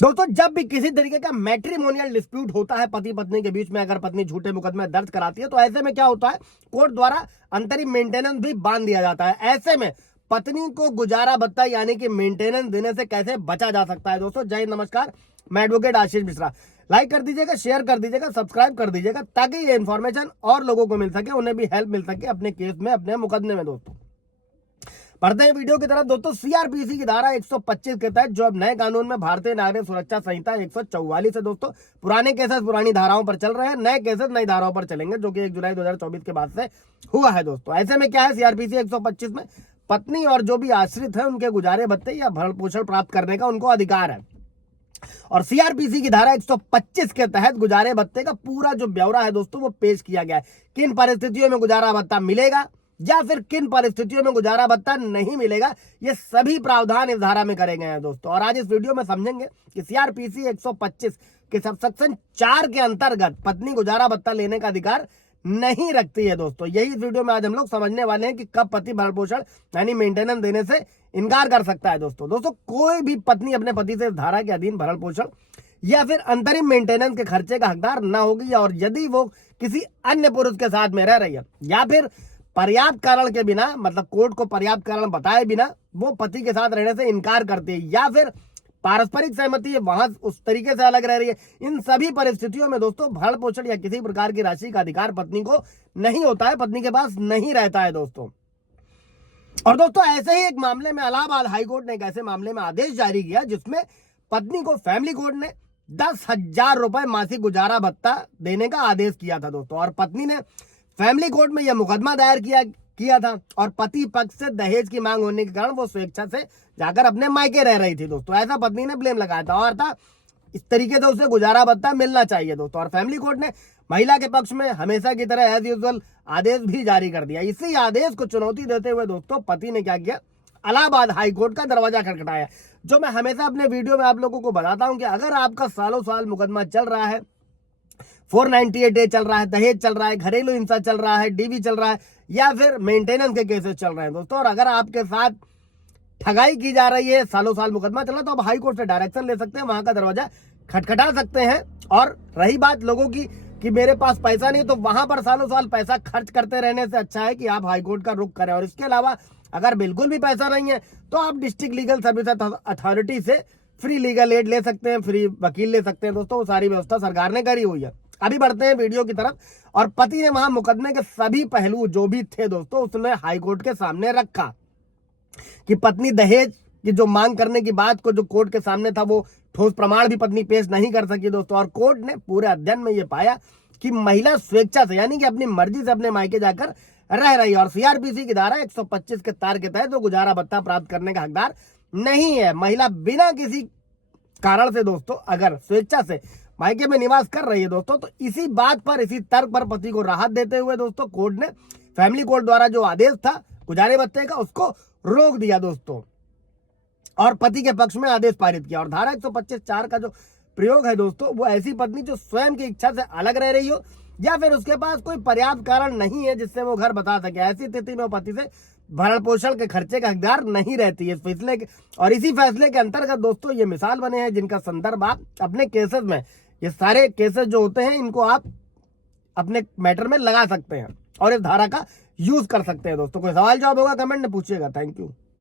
दोस्तों जब भी किसी तरीके का मैट्रिमोनियल डिस्प्यूट होता है पति पत्नी के बीच में, अगर पत्नी झूठे मुकदमे दर्ज कराती है तो ऐसे में क्या होता है, कोर्ट द्वारा अंतरिम मेंटेनेंस भी बांध दिया जाता है। ऐसे में पत्नी को गुजारा भत्ता यानी कि मेंटेनेंस देने से कैसे बचा जा सकता है। दोस्तों जय नमस्कार, मैं एडवोकेट आशीष मिश्रा। लाइक कर दीजिएगा, शेयर कर दीजिएगा, सब्सक्राइब कर दीजिएगा ताकि ये इन्फॉर्मेशन और लोगों को मिल सके, उन्हें भी हेल्प मिल सके अपने केस में, अपने मुकदमे में। दोस्तों बढ़ते हैं वीडियो की तरफ। दोस्तों सीआरपीसी की धारा 125 के तहत जो अब नए कानून में भारतीय नागरिक सुरक्षा संहिता 144 है दोस्तों, पुराने केसेस पुरानी धाराओं पर चल रहे हैं, नए केसेस नई धाराओं पर चलेंगे जो कि 1 जुलाई 2024 के बाद से हुआ है। दोस्तों ऐसे में क्या है, सीआरपीसी 125 में पत्नी और जो भी आश्रित है उनके गुजारे भत्ते या भरण पोषण प्राप्त करने का उनको अधिकार है। और सीआरपीसी की धारा 125 के तहत गुजारे भत्ते का पूरा जो ब्यौरा है दोस्तों वो पेश किया गया है। किन परिस्थितियों में गुजारा भत्ता मिलेगा या फिर किन परिस्थितियों में गुजारा भत्ता नहीं मिलेगा, ये सभी प्रावधान इस धारा में करे गए हैं दोस्तों। और आज इस वीडियो में समझेंगे कि सीआरपीसी 125 के सबसेक्शन 4 के अंतर्गत पत्नी गुजारा भत्ता लेने का अधिकार नहीं रखती है। दोस्तों यही इस वीडियो में आज हम लोग समझने वाले हैं कि कब पति भरण पोषण यानी मेंटेनेंस देने से इनकार कर सकता है। दोस्तों कोई भी पत्नी अपने पति से धारा के अधीन भरण पोषण या फिर अंतरिम मेंटेनेंस के खर्चे का हकदार न होगी, और यदि वो किसी अन्य पुरुष के साथ में रह रही है या फिर पर्याप्त कारण के बिना, मतलब कोर्ट को पर्याप्त कारण बताए बिना वो पति के साथ रहने से इनकार करती है, या फिर पारस्परिक सहमति है वहां उस तरीके से अलग रह रही है, इन सभी परिस्थितियों में दोस्तों भरण पोषण या किसी प्रकार की राशि का अधिकार पत्नी को नहीं होता है, पत्नी के पास नहीं रहता है दोस्तों। और दोस्तों ऐसे ही एक मामले में इलाहाबाद हाईकोर्ट ने एक ऐसे मामले में आदेश जारी किया जिसमें पत्नी को फैमिली कोर्ट ने 10,000 रुपए मासिक गुजारा भत्ता देने का आदेश किया था दोस्तों। और पत्नी ने फैमिली कोर्ट में यह मुकदमा दायर किया था और पति पक्ष से दहेज की मांग होने के कारण वो स्वेच्छा से जाकर अपने मायके रह रही थी दोस्तों, ऐसा पत्नी ने ब्लेम लगाया था और था इस तरीके से उसे गुजारा भत्ता मिलना चाहिए दोस्तों। और फैमिली कोर्ट ने महिला के पक्ष में हमेशा की तरह एज यूजुअल आदेश भी जारी कर दिया। इसी आदेश को चुनौती देते हुए दोस्तों पति ने क्या किया, इलाहाबाद हाईकोर्ट का दरवाजा खटखटाया। जो मैं हमेशा अपने वीडियो में आप लोगों को बताता हूं कि अगर आपका सालों साल मुकदमा चल रहा है, 498A चल रहा है, दहेज चल रहा है, घरेलू हिंसा चल रहा है, डीवी चल रहा है, या फिर मेंटेनेंस के केसेस चल रहे हैं दोस्तों, और अगर आपके साथ ठगाई की जा रही है, सालों साल मुकदमा चल रहा है, तो आप हाई कोर्ट से डायरेक्शन ले सकते हैं, वहां का दरवाजा खटखटा सकते हैं। और रही बात लोगों की कि मेरे पास पैसा नहीं, तो वहां पर सालों साल पैसा खर्च करते रहने से अच्छा है कि आप हाई कोर्ट का रुख करें। और इसके अलावा अगर बिल्कुल भी पैसा नहीं है तो आप डिस्ट्रिक्ट लीगल सर्विस अथॉरिटी से फ्री लीगल एड ले सकते हैं, फ्री वकील ले सकते हैं दोस्तों, वो सारी व्यवस्था सरकार ने करी हुई है। अभी बढ़ते हैं वीडियो की तरफ। और पति ने वहां मुकदमे के सभी पहलू जो भी थे दोस्तों उसने हाईकोर्ट के सामने रखा कि पत्नी दहेज की जो मांग करने की बात को जो कोर्ट के सामने था वो ठोस प्रमाण भी पत्नी पेश नहीं कर सकी दोस्तों। और कोर्ट ने पूरे अध्ययन में ये पाया कि महिला स्वेच्छा से यानी कि अपनी मर्जी से अपने मायके जाकर रह रही है और सीआरपीसी की धारा 125 के तार के तहत वो गुजारा भत्ता प्राप्त करने का हकदार नहीं है। महिला बिना किसी कारण से दोस्तों अगर स्वेच्छा से मायके में निवास कर रही है दोस्तों, तो इसी बात पर, इसी तर्क पर पति को राहत देते हुए दोस्तों कोर्ट ने फैमिली कोर्ट द्वारा जो आदेश था गुजारे भत्ते का उसको रोक दिया दोस्तों, और पति के पक्ष में आदेश पारित किया। और धारा 125(4) का जो प्रयोग है दोस्तों वो ऐसी पत्नी जो स्वयं की इच्छा से अलग रह रही हो या फिर उसके पास कोई पर्याप्त कारण नहीं है जिससे वो घर बता सके, ऐसी स्थिति में पति से भरण पोषण के खर्चे का हकदार नहीं रहती है। इस फैसले के और इसी फैसले के अंतर्गत दोस्तों ये मिसाल बने हैं जिनका संदर्भ आप अपने केसेस में, ये सारे केसेस जो होते हैं इनको आप अपने मैटर में लगा सकते हैं और इस धारा का यूज कर सकते हैं दोस्तों। कोई सवाल जवाब होगा कमेंट में पूछिएगा। Thank you.